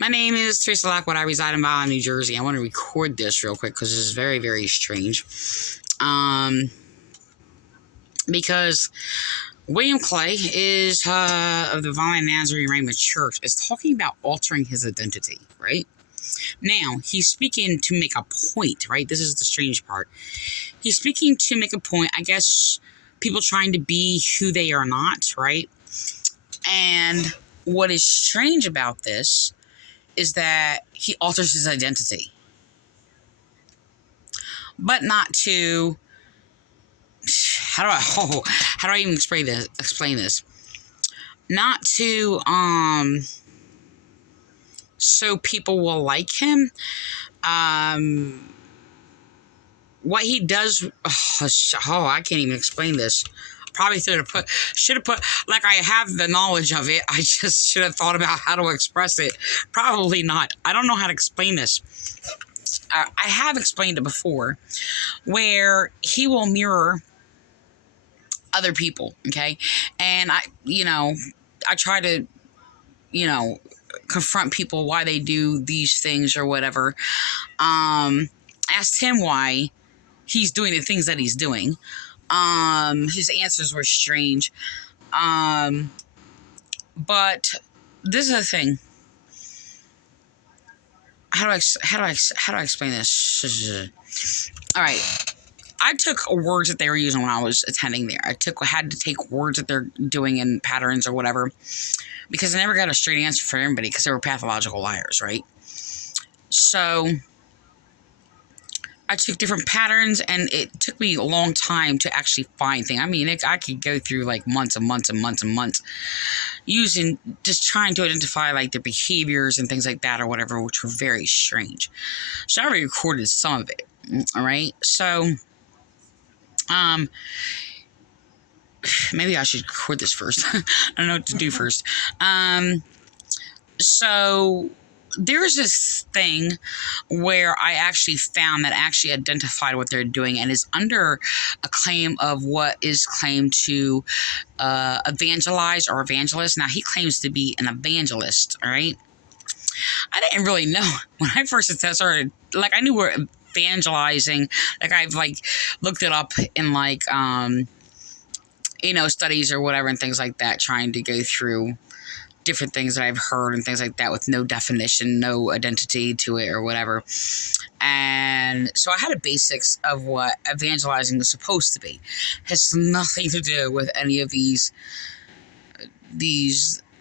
My name is Teresa Lockwood. I reside in Vineland, New Jersey. I want to record this real quick because this is very, very strange. Because William Clay is of the Vineland Nazaene Ramoth Church is talking about altering his identity, right? Now, he's speaking to make a point, right? This is the strange part. He's speaking to make a point, I guess, people trying to be who they are not, right? And what is strange about this is that he alters his identity, but not to how do I even explain this? Not to so people will like him. What he does, I can't even explain this. Probably should have put, like, I have the knowledge of it. I just should have thought about how to express it. Probably not. I don't know how to explain this. I have explained it before, where he will mirror other people, okay? And I try to, confront people why they do these things or whatever. Asked him why he's doing the things that he's doing. His answers were strange. But this is the thing. How do I explain this? All right. I took words that they were using when I was attending there. Had to take words that they're doing in patterns or whatever, because I never got a straight answer from everybody because they were pathological liars, right? So I took different patterns, and it took me a long time to actually find things. I mean, I could go through like months and months and months and months just trying to identify like their behaviors and things like that or whatever, which were very strange. So I already recorded some of it, all right? So maybe I should record this first. I don't know what to do first. So there's this thing where I actually found that actually identified what they're doing and is under a claim of what is claimed to evangelize or evangelist. Now, he claims to be an evangelist, all right? I didn't really know when I first started. Like, I knew we're evangelizing. Like, I've like looked it up in like studies or whatever and things like that, trying to go through different things that I've heard and things like that with no definition, no identity to it or whatever. And so I had a basics of what evangelizing is supposed to be. It has nothing to do with any of these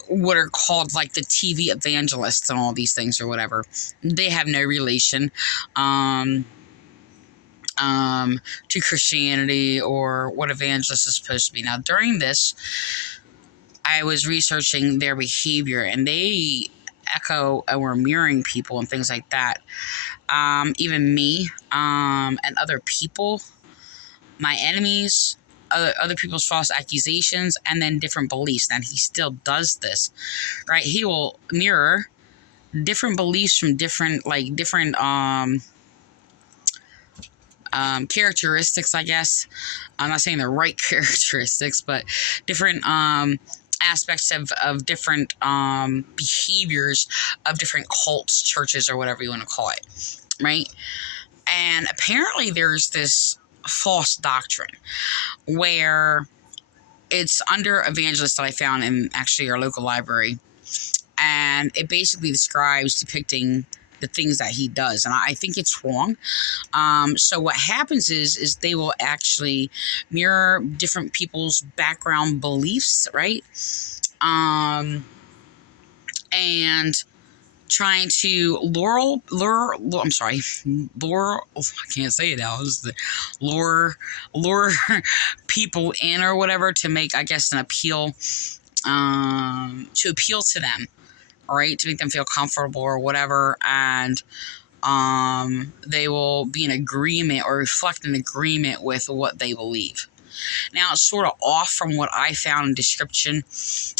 what are called like the TV evangelists and all these things or whatever. They have no relation to Christianity or what evangelist is supposed to be. Now, during this, I was researching their behavior, and they echo or mirroring people and things like that. Even me, and other people, my enemies, other people's false accusations, and then different beliefs. And he still does this, right? He will mirror different beliefs from different characteristics, I guess. I'm not saying the right characteristics, but different aspects of different behaviors of different cults, churches, or whatever you want to call it, right? And apparently there's this false doctrine where it's under evangelist that I found in actually our local library, and it basically describes depicting the things that he does, and I think it's wrong. So what happens is they will actually mirror different people's background beliefs, right? And trying to lure people in or whatever to make, I guess, an appeal, to appeal to them, right, to make them feel comfortable or whatever, and they will be in agreement or reflect an agreement with what they believe. Now, it's sort of off from what I found in description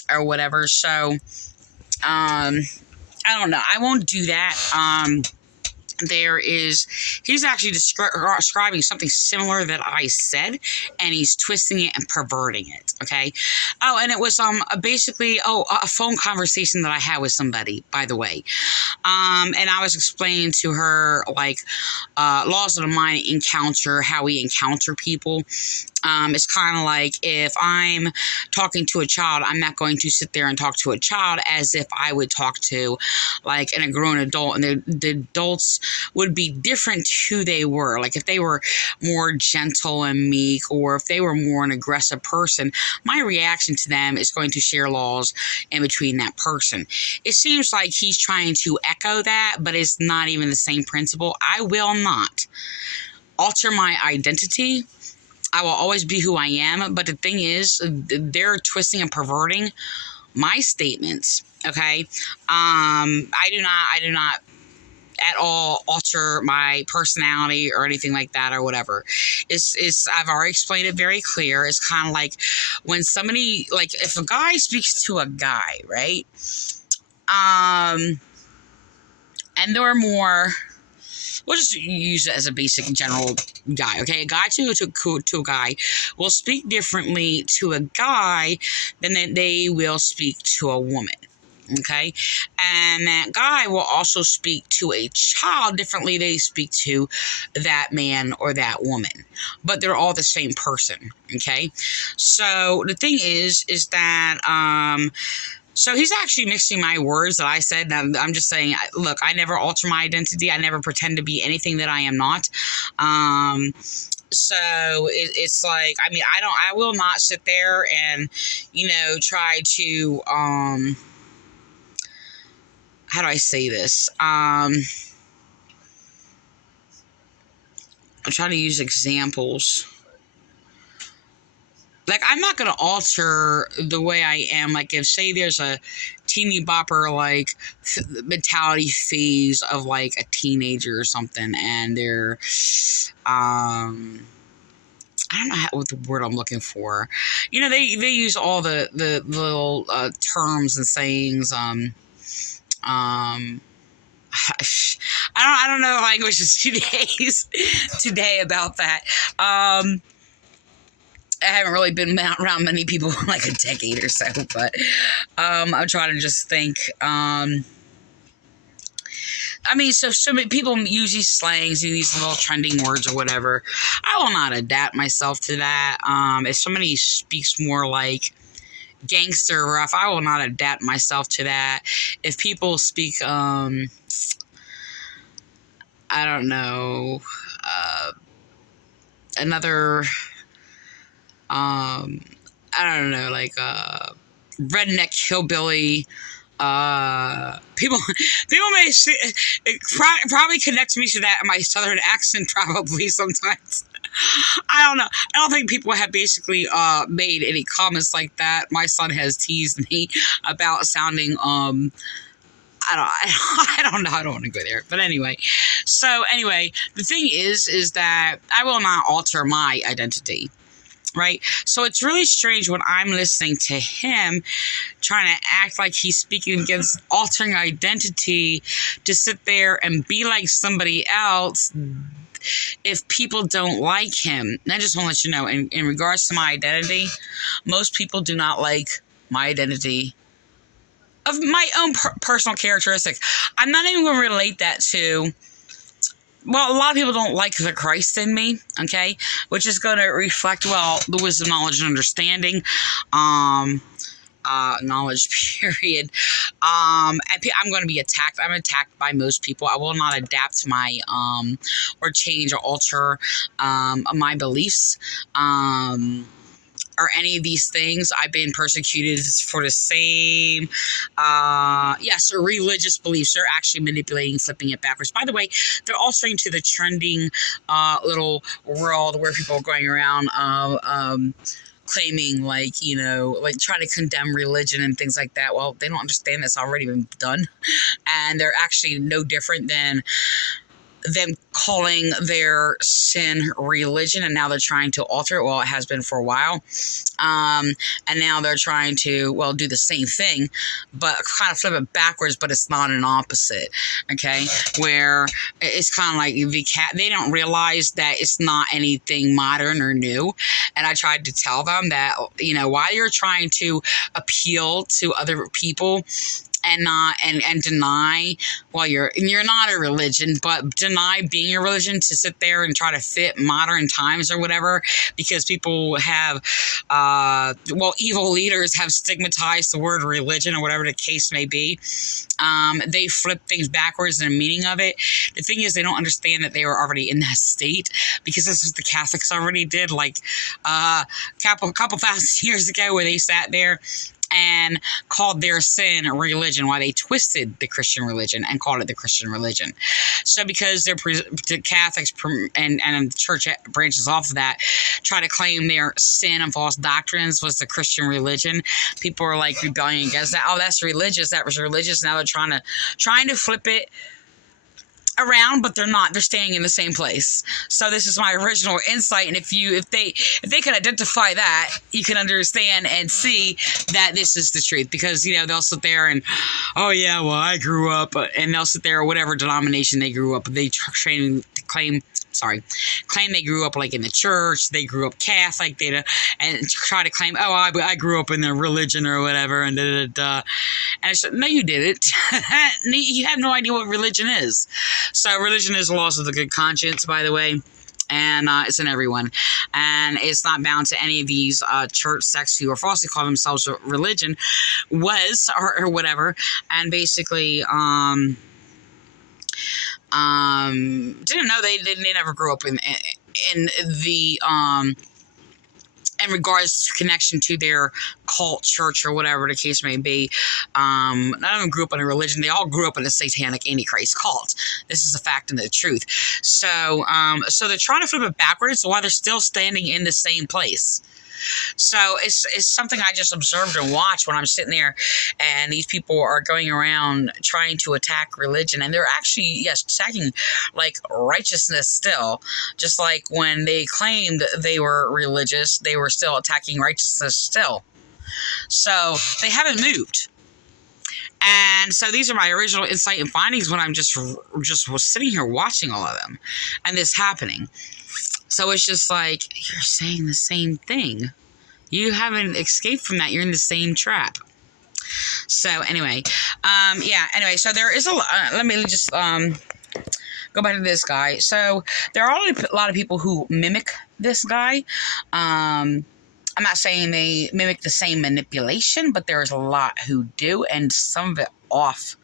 or whatever, so I don't know. I won't do that. he's actually describing something similar that I said, and he's twisting it and perverting it. Okay. Oh, and it was basically a phone conversation that I had with somebody, by the way. And I was explaining to her like laws of the mind encounter, how we encounter people. It's kind of like if I'm talking to a child, I'm not going to sit there and talk to a child as if I would talk to like a grown adult, and the adults would be different to who they were. Like if they were more gentle and meek, or if they were more an aggressive person, my reaction to them is going to share laws in between that person. It seems like he's trying to echo that, but it's not even the same principle. I will not alter my identity. I will always be who I am. But the thing is, they're twisting and perverting my statements. Okay. I do not at all alter my personality or anything like that or whatever. I've already explained it very clear. It's kind of like when somebody, like if a guy speaks to a guy, right? And they're more, we'll just use it as a basic general guy, okay? A guy to a guy will speak differently to a guy than they will speak to a woman, okay? And that guy will also speak to a child differently they speak to that man or that woman. But they're all the same person, okay? So the thing is that, so he's actually mixing my words that I said. I'm just saying, look, I never alter my identity. I never pretend to be anything that I am not. So it's like, I mean, I will not sit there and, try to, how do I say this? I'm trying to use examples. Like, I'm not going to alter the way I am. Like, if, say, there's a teeny bopper, like, mentality phase of, like, a teenager or something, and they're, I don't know what the word I'm looking for. They use all the little terms and sayings, I don't know languages today about that. I haven't really been around many people in like a decade or so, but I'm trying to just think. So many people use these slangs, these little trending words or whatever. I will not adapt myself to that. If somebody speaks more like gangster rough, I will not adapt myself to that. If people speak, I don't know, another... I don't know, like, redneck hillbilly, people may probably connect me to that in my southern accent probably sometimes. I don't know. I don't think people have basically, made any comments like that. My son has teased me about sounding, I don't know. I don't want to go there. But anyway. So anyway, the thing is that I will not alter my identity. Right? So it's really strange when I'm listening to him trying to act like he's speaking against altering identity to sit there and be like somebody else if people don't like him. And I just want to let you know, in regards to my identity, most people do not like my identity of my own personal characteristic. I'm not even going to relate that to... Well, a lot of people don't like the Christ in me, okay? Which is going to reflect, the wisdom, knowledge, and understanding. Knowledge, period. And I'm going to be attacked. I'm attacked by most people. I will not adapt my, or change or alter, my beliefs, or any of these things. I've been persecuted for the same, religious beliefs. They're actually manipulating, flipping it backwards. By the way, they're altering to the trending little world where people are going around claiming, like trying to condemn religion and things like that. Well, they don't understand that's already been done. And they're actually no different than them calling their sin religion, and now they're trying to alter it. Well, it has been for a while. And now they're trying to, well, do the same thing, but kind of flip it backwards, but it's not an opposite, okay? Where it's kind of like they don't realize that it's not anything modern or new. And I tried to tell them that, you know, while you're trying to appeal to other people, and not and deny, well, you're not a religion, but deny being a religion to sit there and try to fit modern times or whatever, because people have evil leaders have stigmatized the word religion or whatever the case may be. They flip things backwards in the meaning of it. The thing is, they don't understand that they were already in that state, because this is what the Catholics already did, like a couple thousand years ago, where they sat there and called their sin a religion, while they twisted the Christian religion and called it the Christian religion. So because the Catholics and the church branches off of that try to claim their sin and false doctrines was the Christian religion, people are like rebelling against that. Oh, that's religious. That was religious. Now they're trying to flip it around, but they're not. They're staying in the same place. So this is my original insight, and if they can identify that, you can understand and see that this is the truth. Because, you know, they'll sit there and, oh yeah, well, I grew up, and they'll sit there, whatever denomination they grew up, they claim they grew up like in the church, they grew up Catholic, and try to claim, oh, I grew up in the religion or whatever, and and it's like, no, you didn't. You have no idea what religion is. So religion is a loss of the good conscience, by the way, and it's in everyone, and it's not bound to any of these church sects who are falsely call themselves a religion, or whatever, and basically didn't know they never grew up in the in regards to connection to their cult, church, or whatever the case may be. None of them grew up in a religion. They all grew up in a satanic antichrist cult. This is a fact and the truth. So they're trying to flip it backwards while they're still standing in the same place. So it's something I just observed and watched when I'm sitting there, and these people are going around trying to attack religion, and they're actually, yes, attacking like righteousness still. Just like when they claimed they were religious, they were still attacking righteousness still. So they haven't moved. And so these are my original insight and findings when I'm just was sitting here watching all of them and this happening. So it's just like, you're saying the same thing. You haven't escaped from that. You're in the same trap. So anyway, anyway, so there is let me just go back to this guy. So there are a lot of people who mimic this guy. I'm not saying they mimic the same manipulation, but there's a lot who do, and some of it off,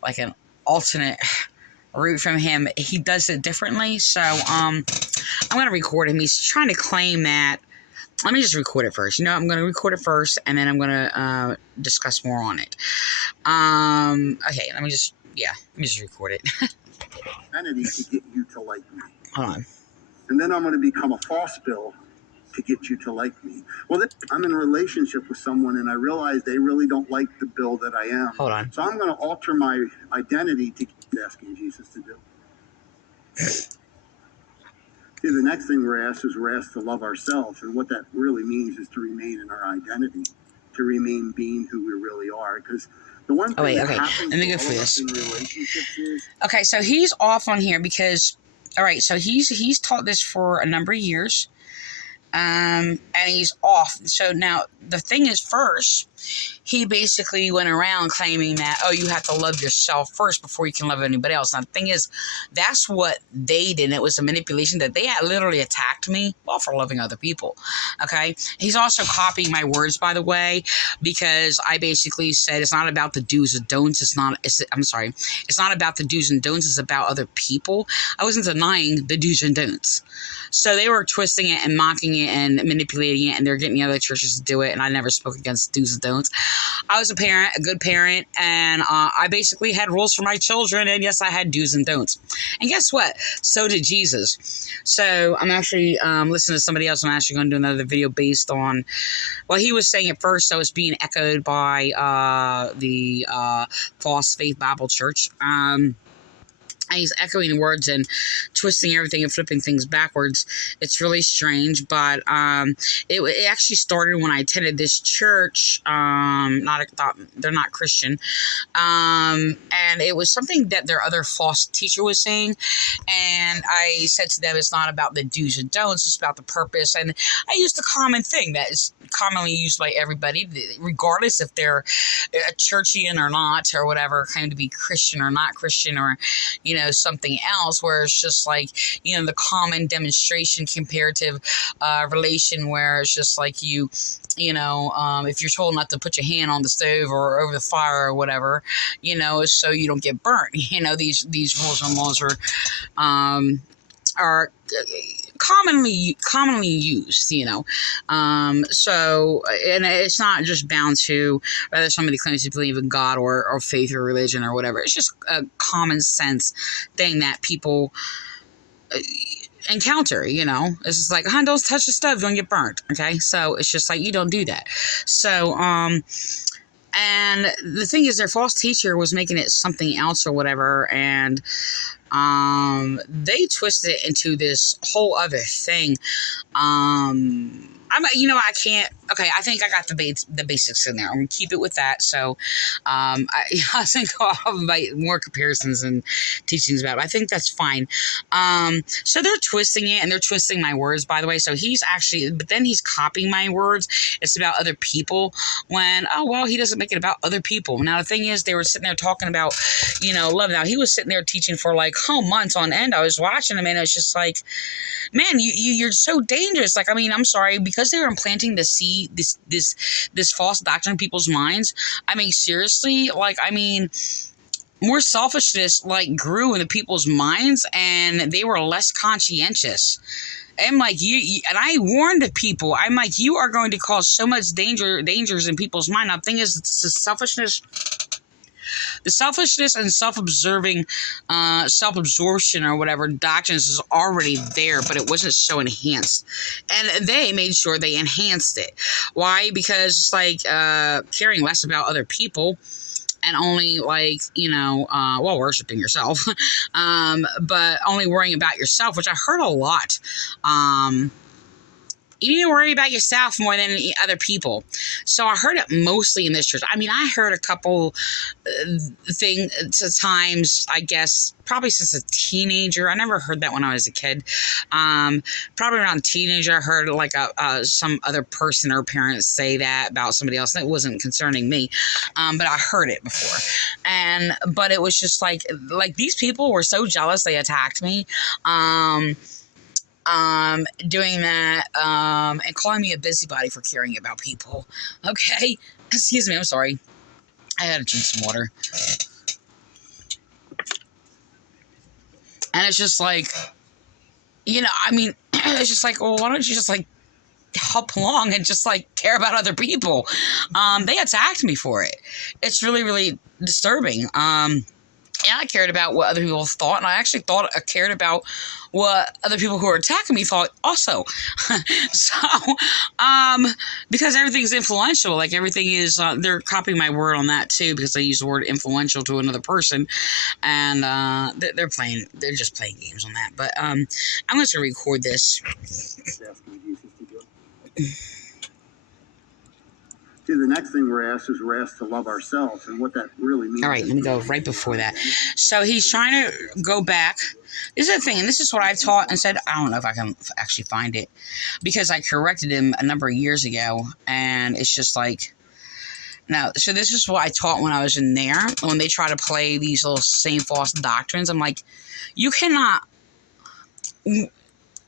like an alternate route from him. He does it differently. So I'm going to record him. He's trying to claim that. Let me just record it first. I'm going to record it first, and then I'm going to discuss more on it. Okay, let me just record it. Identity to get you to like me. Hold on. And then I'm going to become a false bill to get you to like me. Well, I'm in a relationship with someone, and I realize they really don't like the Bill that I am. Hold on. So I'm going to alter my identity to keep asking Jesus to do. See, the next thing we're asked to love ourselves, and what that really means is to remain in our identity, to remain being who we really are. Because the one thing that happens to all of us in relationships is... Okay, so he's off on here because... All right, so he's taught this for a number of years. And he's off. So now the thing is, first, he basically went around claiming that, oh, you have to love yourself first before you can love anybody else. Now the thing is, that's what they did. It was a manipulation that they had literally attacked me, well, for loving other people. Okay. He's also copying my words, by the way, because I basically said it's not about the do's and don'ts. It's not about the do's and don'ts. It's about other people. I wasn't denying the do's and don'ts. So they were twisting it and mocking it and manipulating it, and they're getting the other churches to do it, and I never spoke against do's and don'ts. I was a parent, a good parent, and I basically had rules for my children, and yes, I had do's and don'ts. And guess what? So did Jesus. So I'm actually listening to somebody else. I'm actually going to do another video based on, well, he was saying it first, so it's being echoed by the False Faith Bible Church. and he's echoing words and twisting everything and flipping things backwards. It's really strange, but it actually started when I attended this church. They're not Christian, and it was something that their other false teacher was saying, and I said to them, it's not about the do's and don'ts, it's about the purpose. And I used the common thing that is commonly used by everybody, regardless if they're a churchian or not, or whatever, kind of be Christian or not Christian, or something else, where it's just like the common demonstration comparative relation, where it's just like if you're told not to put your hand on the stove or over the fire or whatever, so you don't get burnt. These rules and laws are commonly used, so, and it's not just bound to whether somebody claims to believe in God or faith or religion or whatever. It's just a common sense thing that people encounter. It's just like, don't touch the stove, don't get burnt. Okay, so it's just like, you don't do that. So and the thing is, their false teacher was making it something else or whatever, and they twisted it into this whole other thing. I can't. Okay, I think I got the basics in there. I'm gonna keep it with that. So, I think I'll invite more comparisons and teachings about it. I think that's fine. So they're twisting it, and they're twisting my words, by the way. So but then he's copying my words. It's about other people, when, he doesn't make it about other people. Now, the thing is, they were sitting there talking about, love. Now, he was sitting there teaching for like months on end. I was watching him, and it was just like, man, you're so dangerous. Like, I'm sorry, because they were implanting this false doctrine in people's minds. Seriously, more selfishness grew in the people's minds, and they were less conscientious. I'm like, and I warned the people. I'm like, you are going to cause so much dangers in people's mind. Now, the thing is, it's the selfishness and self-absorption or whatever doctrines is already there, but it wasn't so enhanced. And they made sure they enhanced it. Why? Because it's like caring less about other people and only worshiping yourself, but only worrying about yourself, which I heard a lot. You need to worry about yourself more than other people. So I heard it mostly in this church. I heard a couple times, I guess, probably since a teenager. I never heard that when I was a kid. Probably around teenager, I heard some other person or parent say that about somebody else. That wasn't concerning me, but I heard it before. But it was just like these people were so jealous they attacked me. Doing that, and calling me a busybody for caring about people. Okay? Excuse me, I'm sorry. I had to drink some water. And it's just like, it's just like, well, why don't you just help along and just care about other people? They attacked me for it. It's really, really disturbing. And I cared about what other people thought, and I actually cared about what other people who were attacking me thought also. So, because everything's influential, everything is, they're copying my word on that too, because I use the word influential to another person, and they're just playing games on that. But I'm just gonna record this. See, the next thing we're asked to love ourselves, and what that really means. All right, let me go right before that. So he's trying to go back. This is the thing, and this is what I've taught and said. I don't know if I can actually find it, because I corrected him a number of years ago, and it's just like, no. So this is what I taught when I was in there. When they try to play these little same false doctrines, I'm like, you cannot.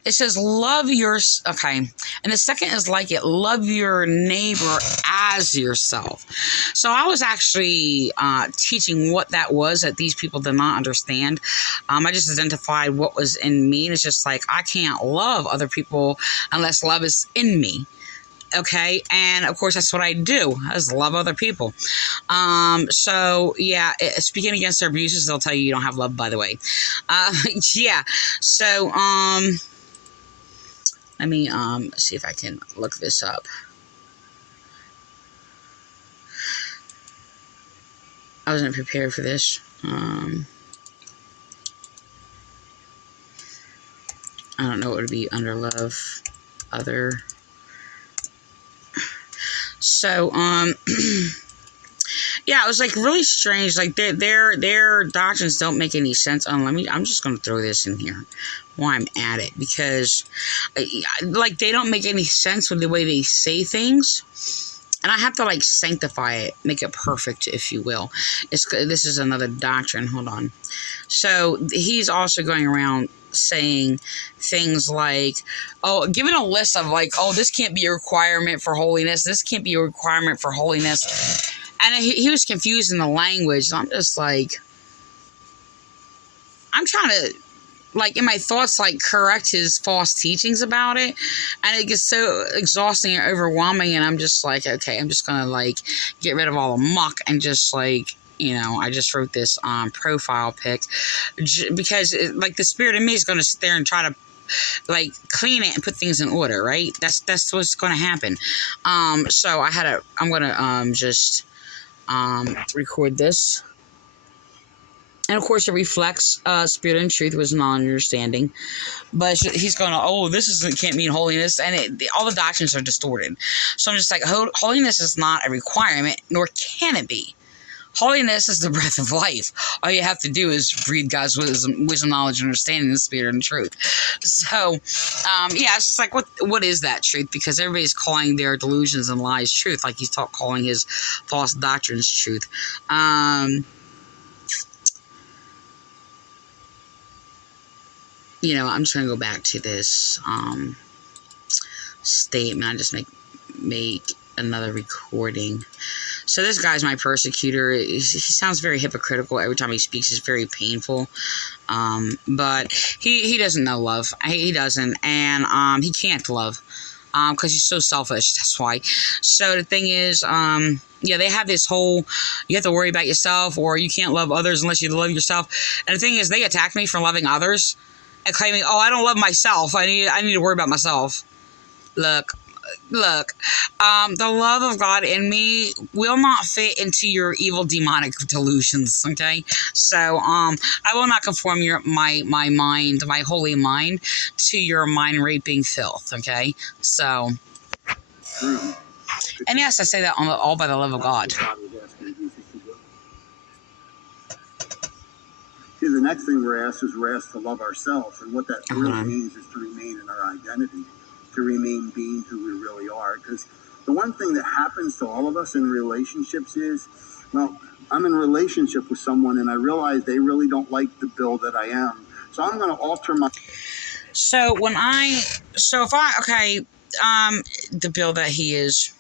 It says, love okay. And the second is love your neighbor as yourself. So I was actually teaching what that was that these people did not understand. I just identified what was in me. And it's just I can't love other people unless love is in me. Okay, and of course that's what I do, is love other people. So yeah, speaking against their abuses, they'll tell you don't have love, by the way. Yeah, so let me see if I can look this up. I wasn't prepared for this. I don't know what would be under love. Other. So, yeah, it was like really strange. Like their doctrines don't make any sense. I'm just gonna throw this in here while I'm at it, because like they don't make any sense with the way they say things. And I have to like sanctify it, make it perfect, if you will. This is another doctrine. Hold on. So he's also going around saying things like, oh, giving a list of like, oh, this can't be a requirement for holiness. This can't be a requirement for holiness. And he was confused in the language. So I'm just like, I'm trying to, like, in my thoughts, like, correct his false teachings about it. And it gets so exhausting and overwhelming. And I'm just like, okay, I'm just going to, like, get rid of all the muck and just, like, you know, I just wrote this profile pic because, like, the spirit in me is going to sit there and try to, like, clean it and put things in order, right? That's what's going to happen. So I'm going to just record this. And of course, it reflects spirit and truth was non-understanding. But he's going, oh, can't mean holiness. And all the doctrines are distorted. So I'm just like, holiness is not a requirement, nor can it be. Holiness is the breath of life. All you have to do is read God's wisdom, knowledge, and understanding, the spirit and truth. So, yeah, it's just like, what is that truth? Because everybody's calling their delusions and lies truth, like he's calling his false doctrines truth. You know, I'm just going to go back to this statement. I just make another recording. So this guy's my persecutor. He sounds very hypocritical. Every time he speaks, it's very painful. But he doesn't know love. He doesn't. And he can't love because he's so selfish. That's why. So the thing is, yeah, they have this whole, you have to worry about yourself, or you can't love others unless you love yourself. And the thing is, they attack me for loving others and claiming, oh, I don't love myself. I need to worry about myself. Look, the love of God in me will not fit into your evil demonic delusions, okay? So, I will not conform my mind, my holy mind, to your mind-raping filth, okay? So, and yes, I say that all by the love of God. See, the next thing we're asked to love ourselves, and what that really means is to remain in our identity, to remain being who we really are. Because the one thing that happens to all of us in relationships is, well, I'm in a relationship with someone and I realize they really don't like the Bill that I am. So I'm going to alter my... So the Bill that he is,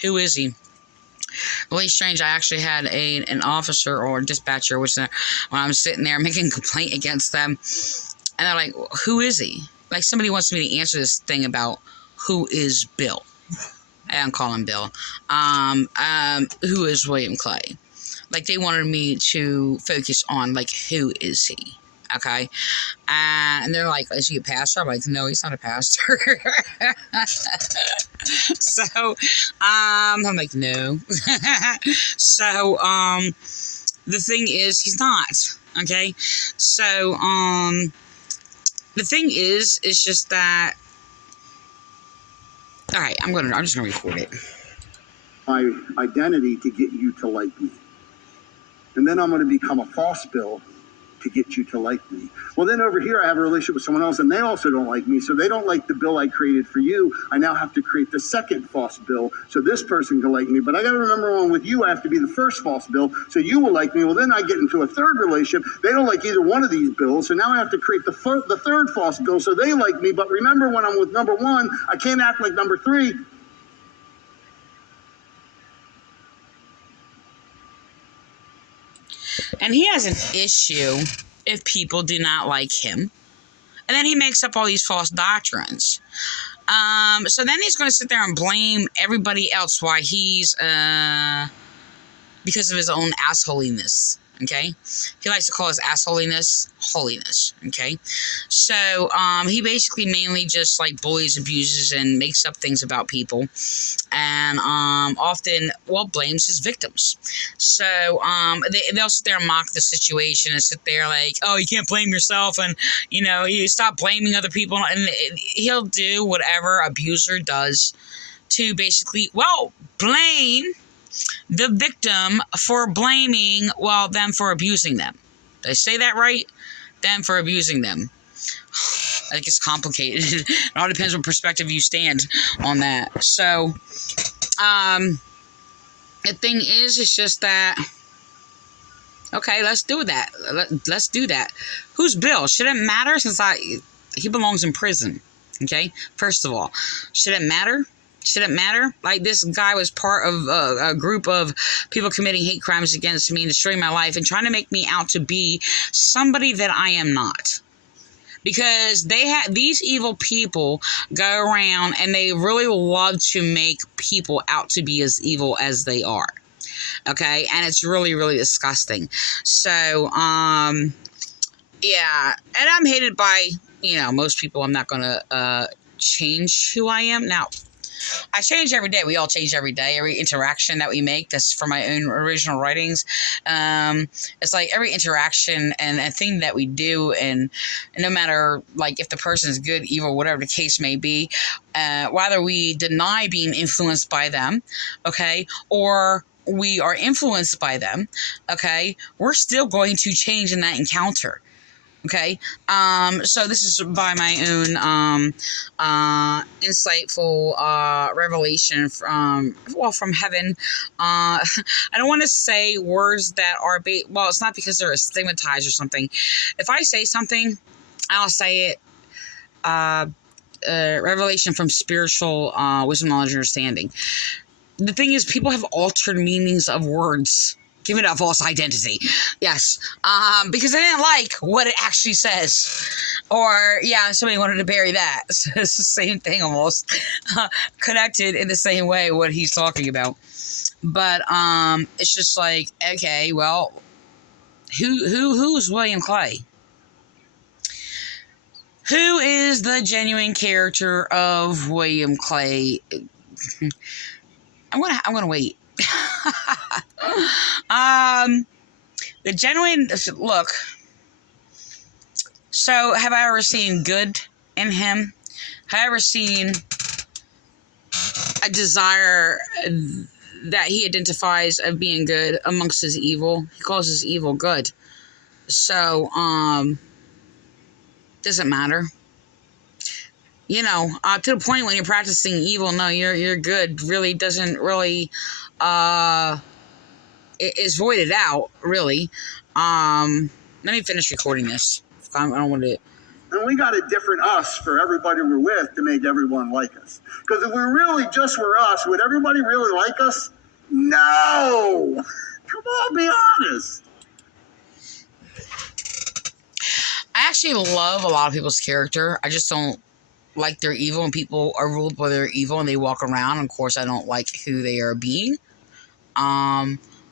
who is he? Really strange. I actually had an officer or dispatcher, when I'm sitting there making a complaint against them, and they're like, who is he? Like, somebody wants me to answer this thing about who is Bill. I don't call him Bill. Who is William Clay? Like, they wanted me to focus on, like, who is he? Okay? And they're like, is he a pastor? I'm like, no, he's not a pastor. So, I'm like, no. So, the thing is, he's not. Okay? So, the thing is just that, all right, I'm just gonna record it. My identity to get you to like me. And then I'm going to become a false Bill to get you to like me. Well, then over here I have a relationship with someone else and they also don't like me. So they don't like the Bill I created for you. I now have to create the second false Bill so this person can like me. But I got to remember, when with you I have to be the first false Bill so you will like me. Well, then I get into a third relationship. They don't like either one of these Bills. So now I have to create the third false Bill so they like me. But remember, when I'm with number one, I can't act like number three. And he has an issue if people do not like him. And then he makes up all these false doctrines. So then he's going to sit there and blame everybody else why he's, because of his own assholiness. Okay, he likes to call his assholiness holiness. Okay, so he basically mainly just like bullies, abuses, and makes up things about people, and often blames his victims. So they'll sit there and mock the situation and sit there like, oh, you can't blame yourself, and you stop blaming other people, and he'll do whatever abuser does to basically blame the victim for blaming, them for abusing them. Did I say that right? Them for abusing them. I think it's complicated. It all depends what perspective you stand on that. So, the thing is, it's just that, okay, let's do that. Let's do that. Who's Bill? Should it matter since he belongs in prison? Okay, first of all, should it matter? Should it matter? Like, this guy was part of a group of people committing hate crimes against me and destroying my life and trying to make me out to be somebody that I am not. Because these evil people go around and they really love to make people out to be as evil as they are. Okay? And it's really, really disgusting. So, yeah. And I'm hated by, most people. I'm not going to change who I am. Now, I change every day. We all change every day. Every interaction that we make, that's for my own original writings. It's like every interaction and a thing that we do, and no matter like if the person is good, evil, whatever the case may be, whether we deny being influenced by them, okay, or we are influenced by them, okay, we're still going to change in that encounter. Okay, so this is by my own insightful revelation from heaven. I don't want to say words that are it's not because they're stigmatized or something. If I say something, I'll say it. Revelation from spiritual wisdom, knowledge, and understanding. The thing is, people have altered meanings of words. Give it a false identity. Yes. Because they didn't like what it actually says. Or, somebody wanted to bury that. So it's the same thing almost. Connected in the same way what he's talking about. But it's just like, okay, well, who's William Clay? Who is the genuine character of William Clay? I'm gonna wait. The genuine look. So, have I ever seen good in him? Have I ever seen a desire that he identifies of being good amongst his evil? He calls his evil good. So, doesn't matter. To the point when you're practicing evil, no, you're good. Really doesn't really is voided out, really. Let me finish recording this. I don't want to. And we got a different us for everybody we're with to make everyone like us. Because if we really just were us, would everybody really like us? No! Come on, be honest. I actually love a lot of people's character. I just don't like their evil, and people are ruled by their evil and they walk around. And of course, I don't like who they are being.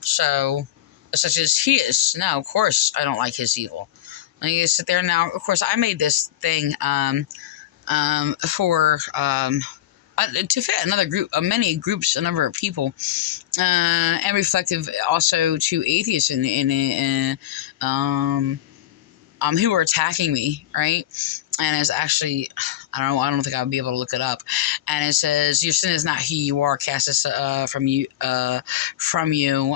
So, such as he is. No, of course, I don't like his evil. And you sit there now. Of course, I made this thing for to fit another group, many groups, a number of people, and reflective also to atheists and who were attacking me, right? And it's actually, I don't think I would be able to look it up. And it says, your sin is not who you are, cast this from you,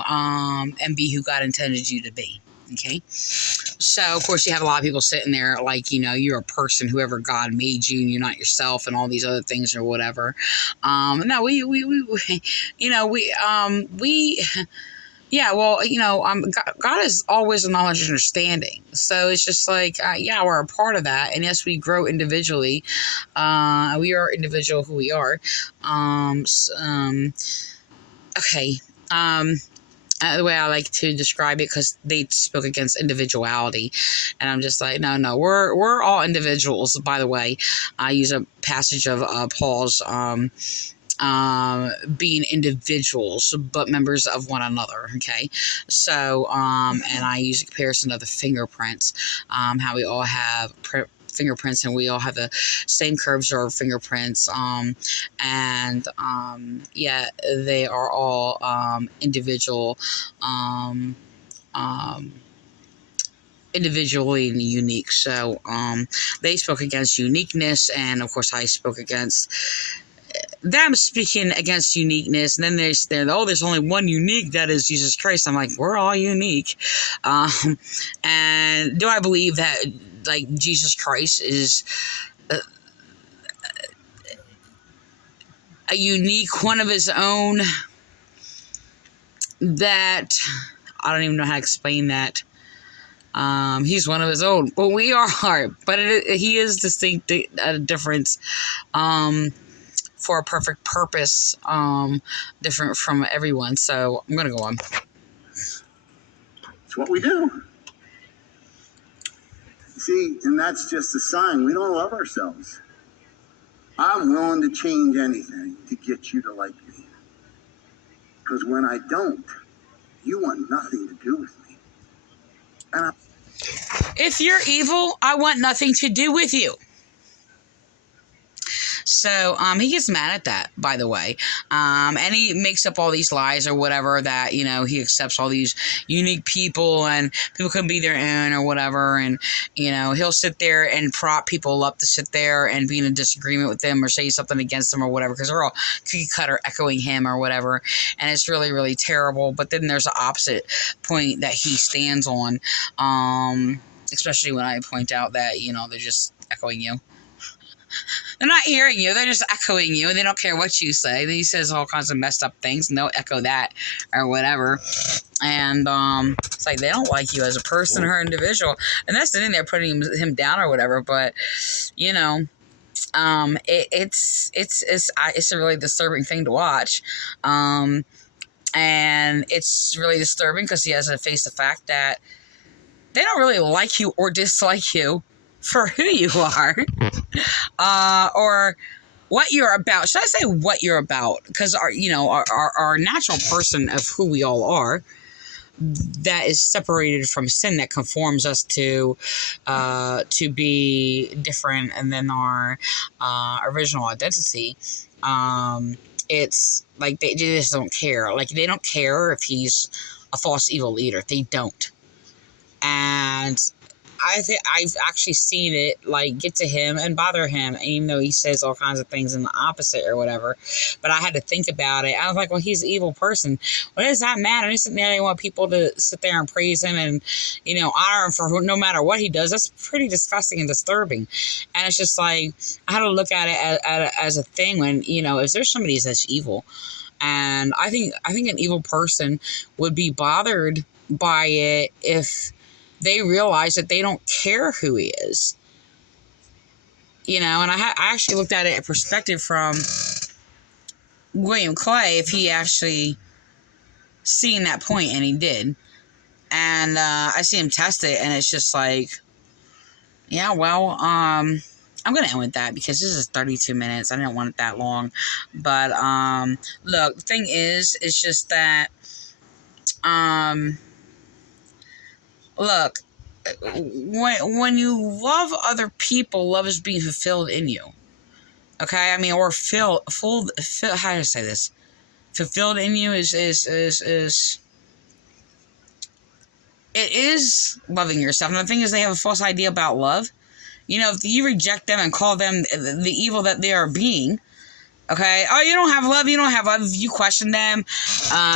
and be who God intended you to be. Okay? So, of course, you have a lot of people sitting there like, you're a person, whoever God made you, and you're not yourself, and all these other things or whatever. No, God is always a knowledge and understanding. So it's just like, we're a part of that. And yes, we grow individually. We are individual who we are. Okay. The way I like to describe it, because they spoke against individuality, and I'm just like, no, we're all individuals. By the way, I use a passage of Paul's being individuals, but members of one another. Okay. So, and I use a comparison of the fingerprints, how we all have fingerprints and we all have the same curves or fingerprints. Yeah, they are all, individual, individually unique. So, they spoke against uniqueness, and of course I spoke against them speaking against uniqueness. And then there's only one unique, that is Jesus Christ. I'm like, we're all unique. And do I believe that, like, Jesus Christ is a unique one of his own, that I don't even know how to explain that. He's one of his own, but we are, but he is distinct, a difference, for a perfect purpose, different from everyone. So I'm going to go on. It's what we do. See, and that's just a sign we don't love ourselves. I'm willing to change anything to get you to like me. Because when I don't, you want nothing to do with me. And if you're evil, I want nothing to do with you. So, he gets mad at that, by the way. And he makes up all these lies or whatever, that, he accepts all these unique people and people can be their own or whatever. And, he'll sit there and prop people up to sit there and be in a disagreement with them or say something against them or whatever, because they're all cookie cutter echoing him or whatever. And it's really, really terrible. But then there's the opposite point that he stands on, especially when I point out that, they're just echoing you. They're not hearing you. They're just echoing you, and they don't care what you say. Then he says all kinds of messed up things, and they'll echo that or whatever. And it's like they don't like you as a person or individual. And that's the thing, they're putting him down or whatever. But it's a really disturbing thing to watch. And it's really disturbing because he has to face the fact that they don't really like you or dislike you for who you are, or what you're about. Should I say what you're about? Because our natural person of who we all are, that is separated from sin, that conforms us to be different and than our original identity. It's like they just don't care. Like, they don't care if he's a false evil leader. They don't. And I think I've actually seen it, like, get to him and bother him, even though he says all kinds of things in the opposite or whatever. But I had to think about it. I was like, well, he's an evil person. What does that matter? He's sitting there, they want people to sit there and praise him and, honor him for no matter what he does. That's pretty disgusting and disturbing. And it's just like, I had to look at it as a thing when, if there's somebody that's evil. And I think an evil person would be bothered by it if they realize that they don't care who he is, and I actually looked at it in perspective from William Clay, if he actually seen that point, and he did. And I see him test it, and it's just like, yeah, well, I'm going to end with that because this is 32 minutes. I didn't want it that long. But, look, the thing is, it's just that, look, when you love other people, love is being fulfilled in you. Okay? I mean, or full, how do I say this? Fulfilled in you is it is loving yourself. And the thing is, they have a false idea about love. If you reject them and call them the evil that they are being, okay? Oh, you don't have love. You don't have love. If you question them,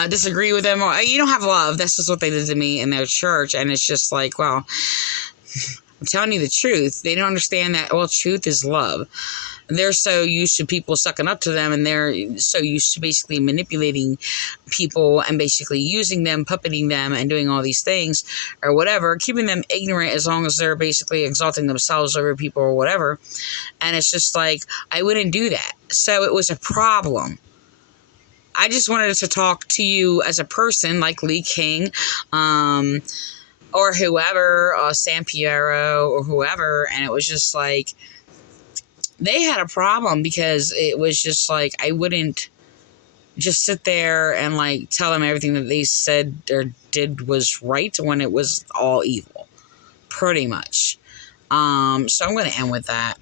disagree with them, or you don't have love. That's just what they did to me in their church. And it's just like, well, I'm telling you the truth. They don't understand that, well, truth is love. They're so used to people sucking up to them, and they're so used to basically manipulating people and basically using them, puppeting them, and doing all these things or whatever, keeping them ignorant as long as they're basically exalting themselves over people or whatever. And it's just like, I wouldn't do that. So it was a problem. I just wanted to talk to you as a person, like Lee King, or whoever, San Piero or whoever, and it was just like, they had a problem because it was just like, I wouldn't just sit there and like tell them everything that they said or did was right when it was all evil, pretty much. So I'm going to end with that.